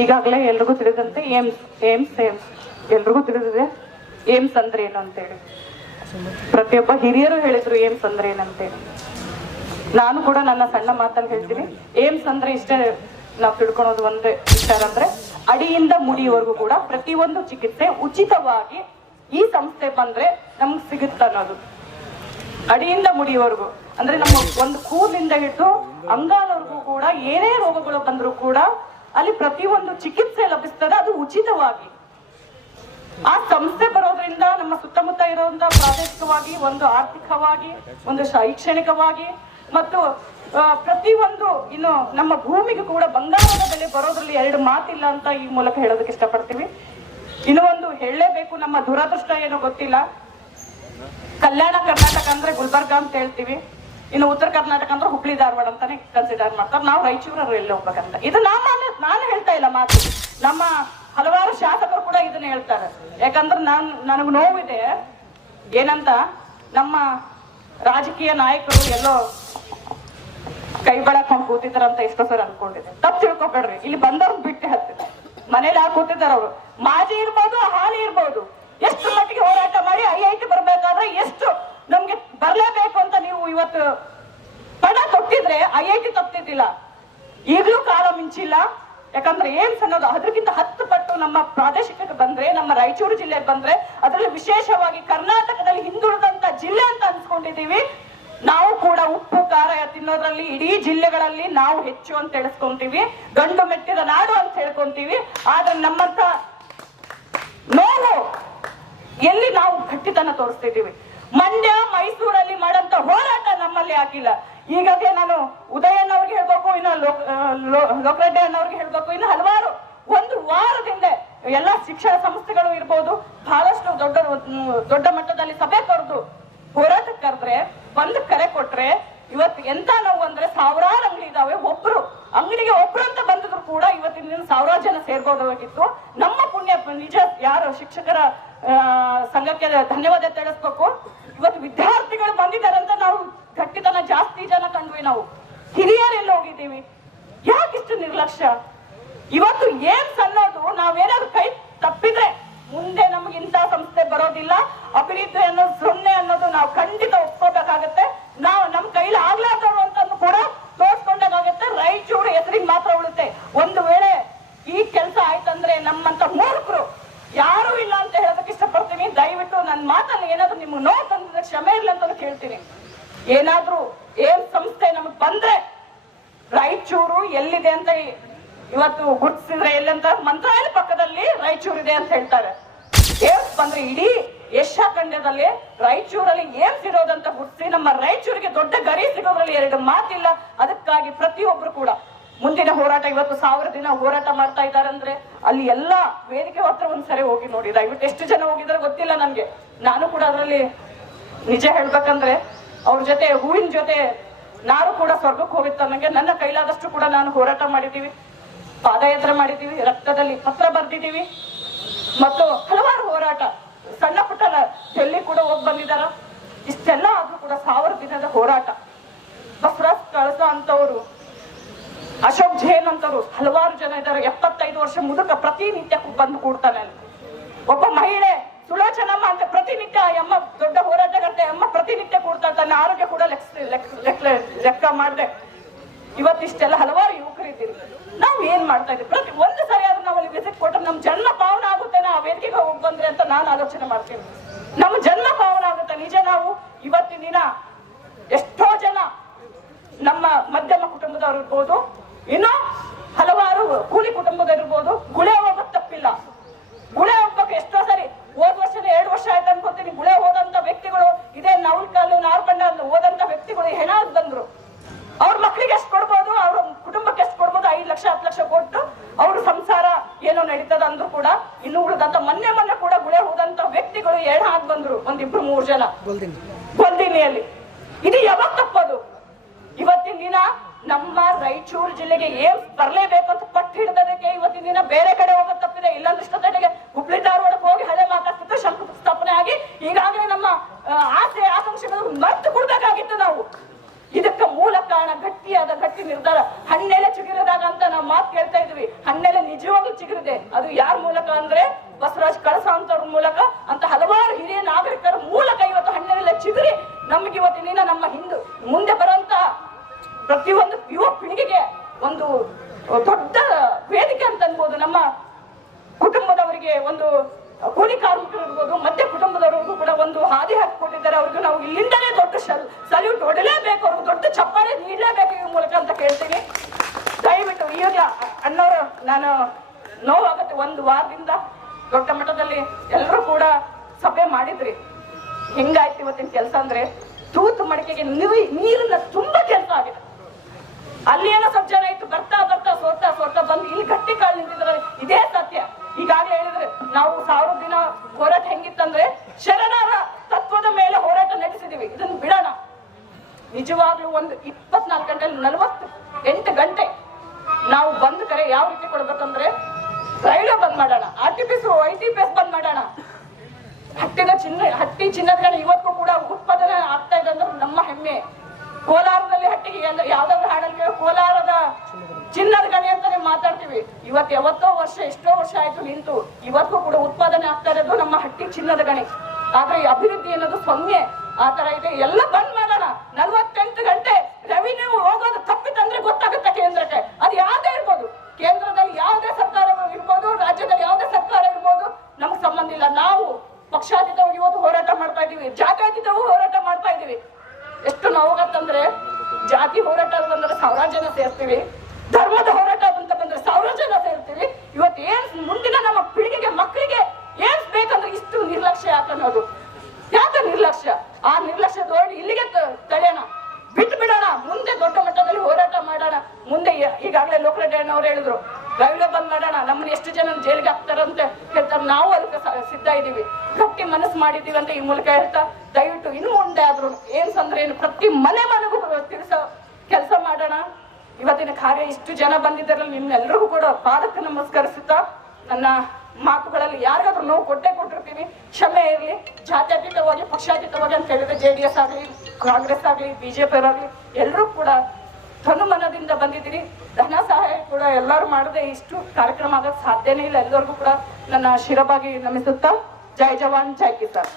ಈಗಾಗಲೇ ಎಲ್ರಿಗೂ ತಿಳಿದಂತೆ ಏಮ್ಸ್ ಎಲ್ರಿಗೂ ತಿಳಿದಿದೆ ಏಮ್ಸ್ ಅಂದ್ರೆ ಏನು ಅಂತೇಳಿ. ಪ್ರತಿಯೊಬ್ಬ ಹಿರಿಯರು ಹೇಳಿದ್ರು ಏಮ್ಸ್ ಅಂದ್ರೆ ಏನಂತೇಳಿ. ನಾನು ಕೂಡ ನನ್ನ ಸಣ್ಣ ಮಾತಲ್ಲಿ ಹೇಳ್ತೀನಿ, ಏಮ್ಸ್ ಅಂದ್ರೆ ಇಷ್ಟೇ ನಾವು ತಿಳ್ಕೊಳೋದು ಒಂದೇ ವಿಚಾರ ಅಂದ್ರೆ ಅಡಿಯಿಂದ ಮುಡಿಯವರೆಗೂ ಕೂಡ ಪ್ರತಿಯೊಂದು ಚಿಕಿತ್ಸೆ ಉಚಿತವಾಗಿ ಈ ಸಂಸ್ಥೆ ಬಂದ್ರೆ ನಮ್ಗೆ ಸಿಗುತ್ತೆ ಅನ್ನೋದು. ಅಡಿಯಿಂದ ಮುಡಿಯವರೆಗೂ ಅಂದ್ರೆ ನಮ್ಮ ಒಂದು ಕೂದಲಿಂದ ಹಿಡಿದು ಅಂಗಾಲವರೆಗೂ ಕೂಡ ಏನೇ ರೋಗಗಳು ಬಂದ್ರು ಕೂಡ ಅಲ್ಲಿ ಪ್ರತಿಯೊಂದು ಚಿಕಿತ್ಸೆ ಲಭಿಸ್ತದೆ, ಅದು ಉಚಿತವಾಗಿ. ಆ ಸಂಸ್ಥೆ ಬರೋದ್ರಿಂದ ನಮ್ಮ ಸುತ್ತಮುತ್ತ ಇರುವಂತ ಪ್ರಾದೇಶಿಕವಾಗಿ, ಒಂದು ಆರ್ಥಿಕವಾಗಿ, ಒಂದು ಶೈಕ್ಷಣಿಕವಾಗಿ ಮತ್ತು ಪ್ರತಿಯೊಂದು ಇನ್ನು ನಮ್ಮ ಭೂಮಿಗೆ ಕೂಡ ಬಂಗಾರದ ಬೆಲೆ ಬರೋದ್ರಲ್ಲಿ ಎರಡು ಮಾತಿಲ್ಲ ಅಂತ ಈ ಮೂಲಕ ಹೇಳೋದಕ್ಕೆ ಇಷ್ಟಪಡ್ತೀವಿ. ಇನ್ನು ಒಂದು ಹೇಳಲೇಬೇಕು, ನಮ್ಮ ದುರದೃಷ್ಟ ಏನೋ ಗೊತ್ತಿಲ್ಲ, ಕಲ್ಯಾಣ ಕರ್ನಾಟಕ ಅಂದ್ರೆ ಗುಲ್ಬರ್ಗ ಅಂತ ಹೇಳ್ತೀವಿ, ಇನ್ನು ಉತ್ತರ ಕರ್ನಾಟಕ ಅಂದ್ರೆ ಹುಬ್ಳಿ ಧಾರವಾಡ ಅಂತಾನೆ ಕನ್ಸಿಡರ್ ಮಾಡ್ತಾರೆ. ನಾವು ರಾಯಚೂರು ಎಲ್ಲಿ ಹೋಗ್ಬೇಕಂತ. ಇದು ನಾನು ಹೇಳ್ತಾ ಇಲ್ಲ ಮಾತು, ನಮ್ಮ ಹಲವಾರು ಶಾಸಕರು ಕೂಡ ಇದನ್ನ ಹೇಳ್ತಾರೆ. ಯಾಕಂದ್ರೆ ನನಗ್ ನೋವಿದೆ ಏನಂತ, ನಮ್ಮ ರಾಜಕೀಯ ನಾಯಕರು ಎಲ್ಲೋ ಕೈ ಬೆಳಕೊಂಡು ಕೂತಿದಾರಂತ ಎಷ್ಟೋ ಸರ್ ಅನ್ಕೊಂಡಿದೆ. ತಪ್ಪು ತಿಳ್ಕೊಬೇಡ್ರಿ, ಇಲ್ಲಿ ಬಂದವ್ರು ಬಿಟ್ಟು ಹತ್ತಿರ ಮನೇಲಿ ಯಾರು ಕೂತಿದಾರ ಅವರು, ಮಾಜಿ ಇರ್ಬೋದು ಹಾಲಿ ಇರ್ಬೋದು, ಎಷ್ಟು ಮಟ್ಟಿಗೆ ಹೋರಾಟ ಮಾಡಿ IIT ಬರ್ಬೇಕಾದ್ರೆ ಎಷ್ಟು ನಮ್ಗೆ ಬರ್ಲೇಬೇಕು ಅಂತ ನೀವು ಇವತ್ತು ಪಣ ತೊಟ್ಟಿದ್ರೆ IIT ತಪ್ತಿದ್ದಿಲ್ಲ. ಈಗಲೂ ಕಾಲ ಮಿಂಚಿಲ್ಲ. ಯಾಕಂದ್ರೆ ಏಮ್ಸ್ ಅನ್ನೋದು ಅದಕ್ಕಿಂತ 10 ಪಟ್ಟು ನಮ್ಮ ಪ್ರಾದೇಶಿಕಕ್ಕೆ ಬಂದ್ರೆ, ನಮ್ಮ ರಾಯಚೂರು ಜಿಲ್ಲೆಗೆ ಬಂದ್ರೆ, ಅದರಲ್ಲಿ ವಿಶೇಷವಾಗಿ ಕರ್ನಾಟಕದಲ್ಲಿ ಹಿಂದುಳಿದಂತ ಜಿಲ್ಲೆ ಅಂತ ಅನ್ಸ್ಕೊಂಡಿದೀವಿ. ನಾವು ಕೂಡ ಉಪ್ಪು ಖಾರ ತಿನ್ನೋದ್ರಲ್ಲಿ ಇಡೀ ಜಿಲ್ಲೆಗಳಲ್ಲಿ ನಾವು ಹೆಚ್ಚು ಅಂತ ಹೇಳ್ಕೊಂತೀವಿ, ಗಂಡು ಮೆಟ್ಟಿದ ನಾಡು ಅಂತ ಹೇಳ್ಕೊಂತೀವಿ. ಆದ್ರೆ ನಮ್ಮಂತ ನೋವು ಎಲ್ಲಿ ನಾವು ಗಟ್ಟಿತನ ತೋರಿಸ್ತಿದೀವಿ. ಮಂಡ್ಯ ಮೈಸೂರಲ್ಲಿ ಮಾಡಂತ ಹೋರಾಟ ನಮ್ಮಲ್ಲಿ ಆಗಿಲ್ಲ. ಈಗಾಗಲೇ ನಾನು ಉದಯನ್ ಅವ್ರಿಗೆ ಹೇಳ್ಬೇಕು, ಇನ್ನು ಲೋಕರೆಡ್ಡಿ ಅನ್ನೋರ್ಗೆ ಹೇಳ್ಬೇಕು, ಇನ್ನು ಹಲವಾರು ಒಂದು ವಾರದಿಂದ ಎಲ್ಲಾ ಶಿಕ್ಷಣ ಸಂಸ್ಥೆಗಳು ಇರ್ಬೋದು, ಬಹಳಷ್ಟು ದೊಡ್ಡ ಮಟ್ಟದಲ್ಲಿ ಸಭೆ ಕರೆದು ಹೋರಾಟಕ್ಕೆ ಕರೆದ್ರೆ, ಬಂದು ಕರೆ ಕೊಟ್ರೆ, ಇವತ್ತು ಎಂತ ನೋವು ಅಂದ್ರೆ ಸಾವಿರಾರು ಅಂಗಡಿ ಇದಾವೆ, ಅಂಗಡಿಗೆ ಒಬ್ರು ಅಂತ ಬಂದಿದ್ರು ಕೂಡ ಇವತ್ತಿನ ದಿನ ಸಾವಿರಾರು ಜನ ಸೇರ್ಬೋದಾಗಿತ್ತು. ನಮ್ಮ ಪುಣ್ಯ ನಿಜ, ಯಾರು ಶಿಕ್ಷಕರ ಸಂಘಕ್ಕೆ ಧನ್ಯವಾದ ತಿಳಿಸ್ಬೇಕು. ಇವತ್ತು ವಿದ್ಯಾರ್ಥಿಗಳು ಬಂದಿದ್ದಾರಂತ ನಾವು ಗಟ್ಟಿತನ ಜಾಸ್ತಿ ಜನ ಕಂಡ್ವಿ. ನಾವು ಹಿರಿಯರೆಲ್ಲ ಹೋಗಿದ್ದೀವಿ, ಯಾಕಿಷ್ಟು ನಿರ್ಲಕ್ಷ್ಯ? ಇವತ್ತು ಏಮ್ಸ್ ಅನ್ನೋದು ನಾವೇನಾದ್ರು ಕೈ ತಪ್ಪಿದ್ರೆ ಮುಂದೆ ನಮ್ಗೆ ಇಂಥ ಸಂಸ್ಥೆ ಬರೋದಿಲ್ಲ. ಅಭಿವೃದ್ಧಿ ಅನ್ನೋದು 0 ಅನ್ನೋದು ನಾವು ಖಂಡಿತ ಒಪ್ಕೋಬೇಕಾಗತ್ತೆ. ನಾವು ನಮ್ ಕೈಲಿ ಆಗ್ಲಾರ್ದವ್ರು ಅಂತ ಕೂಡ ತೋರ್ಸ್ಕೊಂಡಾಗತ್ತೆ. ರಾಯಚೂರು ಹೆಸರಿಗೆ ಮಾತ್ರ ಉಳುತ್ತೆ. ಒಂದು ವೇಳೆ ಈ ಕೆಲಸ ಆಯ್ತಂದ್ರೆ ನಮ್ಮಂತ ಮೂರ್ಖರು ಯಾರು ಇಲ್ಲ ಅಂತ ಹೇಳೋದಕ್ಕೆ ಇಷ್ಟಪಡ್ತೀನಿ. ದಯವಿಟ್ಟು ನನ್ನ ಮಾತಲ್ಲಿ ಏನಾದ್ರು ನಿಮ್ಗೆ ನೋವು ತಂದಿದ್ರೆ ಕ್ಷಮೆ ಇರ್ಲಿ ಅಂತ ಕೇಳ್ತೀನಿ. ಏನಾದ್ರೂ ಏನ್ ಸಂಸ್ಥೆ ನಮಗ್ ಬಂದ್ರೆ ರಾಯಚೂರು ಎಲ್ಲಿದೆ ಅಂತ ಇವತ್ತು ಗುರುತಿಸಿದ್ರೆ, ಎಲ್ಲಂತ ಮಂತ್ರಾಲಯ ಪಕ್ಕದಲ್ಲಿ ರಾಯಚೂರು ಇದೆ ಅಂತ ಹೇಳ್ತಾರೆ. ಏಮ್ಸ್ ಬಂದ್ರೆ ಇಡೀ ಏಷ್ಯಾ ಖಂಡದಲ್ಲಿ ರಾಯಚೂರಲ್ಲಿ ಏಮ್ಸ್ ಇರೋದಂತ ಗುರುತಿಸಿ ನಮ್ಮ ರಾಯಚೂರಿಗೆ ದೊಡ್ಡ ಗರಿ ಸಿಗೋದ್ರಲ್ಲಿ ಎರಡು ಮಾತಿಲ್ಲ. ಅದಕ್ಕಾಗಿ ಪ್ರತಿಯೊಬ್ರು ಕೂಡ ಮುಂದಿನ ಹೋರಾಟ, ಇವತ್ತು 1000 ದಿನ ಹೋರಾಟ ಮಾಡ್ತಾ ಇದ್ದಾರೆ ಅಂದ್ರೆ ಅಲ್ಲಿ ಎಲ್ಲಾ ವೇದಿಕೆ ಹತ್ರ ಒಂದ್ಸರಿ ಹೋಗಿ ನೋಡಿ. ದಯವಿಟ್ಟು ಎಷ್ಟು ಜನ ಹೋಗಿದ್ರೆ ಗೊತ್ತಿಲ್ಲ ನನ್ಗೆ. ನಾನು ಕೂಡ ಅದರಲ್ಲಿ ನಿಜ ಹೇಳ್ಬೇಕಂದ್ರೆ ಅವ್ರ ಜೊತೆ ಹೂವಿನ ಜೊತೆ ನಾನು ಕೂಡ ಸ್ವರ್ಗಕ್ಕೆ ಹೋಗಿತ್ತು ನನಗೆ. ನನ್ನ ಕೈಲಾದಷ್ಟು ಕೂಡ ನಾನು ಹೋರಾಟ ಮಾಡಿದೀವಿ, ಪಾದಯಾತ್ರೆ ಮಾಡಿದೀವಿ, ರಕ್ತದಲ್ಲಿ ಪತ್ರ ಬರ್ದಿದೀವಿ ಮತ್ತು ಹಲವಾರು ಹೋರಾಟ, ಸಣ್ಣ ಪುಟ್ಟ ಡೆಲ್ಲಿ ಕೂಡ ಹೋಗಿ ಬಂದಿದಾರ. ಇಷ್ಟೆಲ್ಲ ಆದ್ರೂ ಕೂಡ 1000 ದಿನದ ಹೋರಾಟ. ಬಸವರಾಜ್ ಕಳಸ ಅಂತವ್ರು, ಅಶೋಕ್ ಜೈನ್ ಅಂತವ್ರು, ಹಲವಾರು ಜನ ಇದ್ದಾರೆ. 75 ವರ್ಷ ಮುದುಕ ಪ್ರತಿನಿತ್ಯ ಬಂದು ಕೂಡ್ತಾನೆ. ಒಬ್ಬ ಮಹಿಳೆ ಸುಲೋಚನಮ್ಮ ಅಂತ ಪ್ರತಿನಿತ್ಯ ಅಮ್ಮ ದೊಡ್ಡ ಹೋರಾಟಗಾರ್ತೆ, ಅಮ್ಮ ಪ್ರತಿನಿತ್ಯ ಕೂಡ್ತಾ ತನ್ನ ಆರೋಗ್ಯ ಕೂಡ ಲೆಕ್ಕ ಮಾಡಿದೆ. ಇವತ್ತಿಷ್ಟೆಲ್ಲ ಹಲವಾರು ಯುವಕರು ಇದ್ದೀರಿ. ನಾವು ಏನ್ ಮಾಡ್ತಾ ಇದ್ದೀವಿ? ಪ್ರತಿ ಒಂದು ಸರಿಯಾದ್ರೂ ನಾವು ಅಲ್ಲಿ ವಿಸಿಟ್ ಕೊಟ್ಟರೆ ನಮ್ ಜನ್ಮ ಪಾವನ ಆಗುತ್ತೆ. ಆ ವೇದಿಕೆಗೆ ಹೋಗಿ ಬಂದ್ರೆ ಅಂತ ನಾನು ಆಲೋಚನೆ ಮಾಡ್ತೀನಿ. ನಮ್ಮ ಜನ್ಮ ಪಾವನ ಆಗುತ್ತೆ ನಿಜ. ನಾವು ಇವತ್ತಿನ ದಿನ ಎಷ್ಟೋ ಜನ ನಮ್ಮ ಮಧ್ಯಮ ಕುಟುಂಬದವ್ರು ಇರ್ಬೋದು, ಇನ್ನು ಹಲವಾರು ಕೂಲಿ ಕುಟುಂಬದವ್ರು ಗುಳೆ ಹೋಗೋದು ತಪ್ಪಿಲ್ಲ. ಗುಳೆ ಹೋಗ್ಬೇಕು. ಎಷ್ಟೋ ಸರಿ ಹೋದ್ ವರ್ಷದ 2 ವರ್ಷ ಆಯ್ತು ಅನ್ಕೋತೀನಿ, ಗುಳೆ ಹೋದಂತ ವ್ಯಕ್ತಿಗಳು ಇದೇ ನವಲ್ಕಲ್ಲು ನಾರ್ಬಂಡ ಹೋದಂತ ವ್ಯಕ್ತಿಗಳು ಹೆಣ ಬಂದ್ರು. ಅವ್ರ ಮಕ್ಳಿಗೆ ಎಷ್ಟು ಕೊಡ್ಬೋದು, ಅವ್ರ ಕುಟುಂಬಕ್ಕೆ ಎಷ್ಟು ಕೊಡ್ಬೋದು, 5 ಲಕ್ಷ 10 ಲಕ್ಷ ಕೊಟ್ಟು ಅವ್ರ ಸಂಸಾರ ಏನೋ ನಡೀತದ ಅಂದ್ರು ಕೂಡ ಇನ್ನು ಉಳಿದಂತ ಮೊನ್ನೆ ಕೂಡ ಗುಳೆ ಹೋದಂತ ವ್ಯಕ್ತಿಗಳು ಹೆಣ ಆಗಿ ಬಂದ್ರು. 1-2-3 ಜನ ಗೊಂದಿನಿಯಲ್ಲಿ. ಇದು ಯಾವಾಗ ತಪ್ಪದು? ಇವತ್ತಿನ ದಿನ ನಮ್ಮ ರಾಯಚೂರು ಜಿಲ್ಲೆಗೆ ಏಮ್ಸ್ ಬರ್ಲೇಬೇಕು ಅಂತ ಪಟ್ಟು ಹಿಡಿದದಕ್ಕೆ ಇವತ್ತಿನ ದಿನ ಬೇರೆ ಕಡೆ ಹೋಗೋದು ತಪ್ಪಿದೆ. ಇಲ್ಲಾಂದ್ರೆ ಇಷ್ಟೊತ್ತಿಗೆ ಹುಬ್ಳಿ ಧಾರವಾಡಕ್ಕೆ ಹೋಗಿ ಹಳೆ ಮಾತಾಡ್ತಿದ್ದು ಶಂಕುಸ್ಥಾಪನೆ ಆಗಿ ಈಗಾಗಲೇ ನಮ್ಮ ಆಸೆ ಆಕಾಂಕ್ಷೆಗಳು ಮರೆತು ಕೊಡ್ಬೇಕಾಗಿತ್ತು ನಾವು. ಇದಕ್ಕೆ ಮೂಲ ಕಾರಣ ಗಟ್ಟಿ ನಿರ್ಧಾರ. ಹಣ್ಣೆಲೆ ಚುಗಿರದಾಗ ಅಂತ ನಾವು ಮಾತು ಕೇಳ್ತಾ ಇದ್ವಿ. ಹಣ್ಣೆಲೆ ನಿಜವಾಗ ನಮ್ಮ ಕುಟುಂಬದವರಿಗೆ ಒಂದು ಕೂಲಿ ಕಾರ್ಮಿಕರು ಇರ್ಬೋದು, ಮಧ್ಯ ಕುಟುಂಬದವರಿಗೂ ಕೂಡ ಒಂದು ಹಾದಿ ಹಾಕಿಕೊಟ್ಟಿದ್ದಾರೆ. ಅವ್ರಿಗೂ ನಾವು ಇಲ್ಲಿಂದಲೇ ದೊಡ್ಡ ಸಲ್ಯೂಟ್ ಹೊಡಲೇಬೇಕು, ಅವ್ರಿಗೆ ದೊಡ್ಡ ಚಪ್ಪಾಳೆ ನೀಡಲೇಬೇಕು ಈ ಮೂಲಕ ಅಂತ ಕೇಳ್ತೀನಿ. ದಯವಿಟ್ಟು ಈಗ ಅಣ್ಣವರು, ನಾನು ನೋವಾಗುತ್ತೆ, ಒಂದು ವಾರದಿಂದ ದೊಡ್ಡ ಮಟ್ಟದಲ್ಲಿ ಎಲ್ಲರೂ ಕೂಡ ಸಭೆ ಮಾಡಿದ್ರಿ. ಹೆಂಗಾಯ್ತು ಇವತ್ತಿನ ಕೆಲಸ ಅಂದ್ರೆ ತೂತು ಮಡಿಕೆಗೆ ನೀರನ್ನ ತುಂಬಾ ಕೆಲಸ ಆಗಿದೆ. ಅಲ್ಲಿ ಏನೋ ಸ್ವಲ್ಪ ಜನ ಇತ್ತು, ಬರ್ತಾ ಬರ್ತಾ ಸೋರ್ತಾ ಬಂದು ಇಲ್ಲಿ ಗಟ್ಟಿ ಕಾಳು ನಿಂತಿದ್ರೆ ಇದೇ ಸತ್ಯ. ಈಗಾಗಲೇ ಹೇಳಿದ್ರೆ ನಾವು 1000 ದಿನ ಹೋರಾಟ ಹೆಂಗಿತ್ತಂದ್ರೆ ಶರಣರ ತತ್ವದ ಮೇಲೆ ಹೋರಾಟ ನಡೆಸಿದೀವಿ. ಇದನ್ನು ಬಿಡೋಣ. ನಿಜವಾಗ್ಲೂ ಒಂದು 24 ಗಂಟೆಯಲ್ಲಿ 48 ಗಂಟೆ ನಾವು ಬಂದ್ ಕರೆ ಯಾವ ರೀತಿ ಕೊಡ್ಬೇಕಂದ್ರೆ ರೈಲ್ವೆ ಬಂದ್ ಮಾಡೋಣ, ITPS ಬಂದ್ ಮಾಡೋಣ. ಹಟ್ಟಿ ಚಿನ್ನದ ಗಣಿ ಇವತ್ತು ಕೂಡ ಉತ್ಪಾದನೆ ಆಗ್ತಾ ಇದೆ ಅಂದ್ರೆ ನಮ್ಮ ಹೆಮ್ಮೆ. ಕೋಲಾರದಲ್ಲಿ ಹಟ್ಟಿಗೆ ಯಾವ್ದಾದ್ರು ಹಾಡಲ್ಲಿ ಕೋಲಾರದ ಚಿನ್ನದ ಗಣಿ ಅಂತಾನೆ ಮಾತಾಡ್ತೀವಿ. ಯಾವತ್ತೋ ವರ್ಷ, ಎಷ್ಟೋ ವರ್ಷ ಆಯ್ತು ನಿಂತು, ಇವತ್ತು ಕೂಡ ಉತ್ಪಾದನೆ ಆಗ್ತಾ ಇರೋದು ನಮ್ಮ ಹಟ್ಟಿ ಚಿನ್ನದ ಗಣಿ. ಆದ್ರೆ ಈ ಅಭಿವೃದ್ಧಿ ಅನ್ನೋದು ಸೊನ್ನೆ ಆ ತರ ಇದೆ. ಎಲ್ಲ ಬಂದ್ ಮಾಡೋಣ. 48 ಗಂಟೆ ರೆವಿನ್ಯೂ ಹೋಗೋದು ತಪ್ಪಿತಂದ್ರೆ ಗೊತ್ತಾಗುತ್ತೆ ಕೇಂದ್ರಕ್ಕೆ. ಅದು ಯಾವ್ದೇ ಇರ್ಬೋದು, ಕೇಂದ್ರದಲ್ಲಿ ಯಾವುದೇ ಸರ್ಕಾರ ಇರ್ಬೋದು, ರಾಜ್ಯದಲ್ಲಿ ಯಾವುದೇ ಸರ್ಕಾರ ಇರ್ಬೋದು, ನಮ್ಗೆ ಸಂಬಂಧ ಇಲ್ಲ. ನಾವು ಪಕ್ಷಾತೀತವಾಗಿ ಇವತ್ತು ಹೋರಾಟ ಮಾಡ್ತಾ ಇದೀವಿ, ಜಾತ್ಯತೀತವೂ ಹೋರಾಟ ಮಾಡ್ತಾ ಇದೀವಿ. ಎಷ್ಟು ನೋವಾಗತ್ತಂದ್ರೆ ಜಾತಿ ಹೋರಾಟ ಬಂದ್ರೆ 1000 ಜನ ಸೇರ್ತೀವಿ, ಧರ್ಮದ ಹೋರಾಟ ಅಂತ ಬಂದ್ರೆ 1000 ಜನ ಸೇರ್ತೀವಿ. ಇವತ್ತು ಏನ್ ಮುಂದಿನ ನಮ್ಮ ಪೀಳಿಗೆಗೆ ಮಕ್ಕಳಿಗೆ ಏನ್ ಬೇಕಂದ್ರೆ ಇಷ್ಟು ನಿರ್ಲಕ್ಷ್ಯ ಯಾಕನ್ನೋದು, ಯಾಕೆ ನಿರ್ಲಕ್ಷ್ಯ? ಆ ನಿರ್ಲಕ್ಷ್ಯ ನೋಡಿ ಇಲ್ಲಿಗೆ ತಡೆಯೋಣ, ಬಿಟ್ಟು ಬಿಡೋಣ. ಮುಂದೆ ದೊಡ್ಡ ಮಟ್ಟದಲ್ಲಿ ಹೋರಾಟ ಮಾಡೋಣ. ಮುಂದೆ ಈಗಾಗಲೇ ಲೋಕರೆಡ್ಡಿ ಅವ್ರು ಹೇಳಿದ್ರು ರೈಲ್ವೆ ಬಂದ್ ಮಾಡೋಣ, ನಮ್ಮನ್ನ ಎಷ್ಟು ಜನ ಜೈಲಿಗೆ ಹಾಕ್ತಾರಂತೆ ಹೇಳ್ತಾರೆ. ನಾವು ಅದಕ್ಕೆ ಸಿದ್ಧ ಇದೀವಿ, ಗಟ್ಟಿ ಮನಸ್ಸು ಮಾಡಿದೀವಿ ಅಂತ ಈ ಮೂಲಕ ಹೇಳ್ತಾ, ದಯವಿಟ್ಟು ಇನ್ನು ಮುಂದೆ ಆದ್ರೂ ಅಂದ್ರೆ ಏನು ಪ್ರತಿ ಮನೆಗೂ ತಿಳಿಸೋ ಕೆಲಸ ಮಾಡೋಣ. ಇವತ್ತಿನ ಕಾರ್ಯ ಇಷ್ಟು ಜನ ಬಂದಿದ್ದಾರಲ್ಲ, ನಿಮ್ಮೆಲ್ಲರಿಗೂ ಕೂಡ ಪಾದಕ್ಕೆ ನಮಸ್ಕರಿಸುತ್ತಾ ನನ್ನ ಮಾತುಗಳಲ್ಲಿ ಯಾರಿಗಾದ್ರೂ ನೋವು ಕೊಟ್ಟಿರ್ತೀವಿ, ಕ್ಷಮೆ ಇರಲಿ. ಜಾತ್ಯತೀತವಾಗಿ ಪಕ್ಷಾತೀತವಾಗಿ ಅಂತ ಹೇಳಿದ್ರೆ JDS ಆಗ್ಲಿ, ಕಾಂಗ್ರೆಸ್ ಆಗ್ಲಿ, BJP ಅವರಾಗ್ಲಿ ಎಲ್ಲರೂ ಕೂಡ ತನುಮನದಿಂದ ಬಂದಿದ್ದೀರಿ. ಧನ ಸಹಾಯ ಕೂಡ ಎಲ್ಲರೂ ಮಾಡದೆ ಇಷ್ಟು ಕಾರ್ಯಕ್ರಮ ಆಗೋಕ್ಕೆ ಸಾಧ್ಯನೇ ಇಲ್ಲ. ಎಲ್ಲರಿಗೂ ಕೂಡ ನನ್ನ ಶಿರವಾಗಿ ನಮಿಸುತ್ತಾ, ಜೈ ಜವಾನ್ ಜೈ ಕಿಸಾನ್.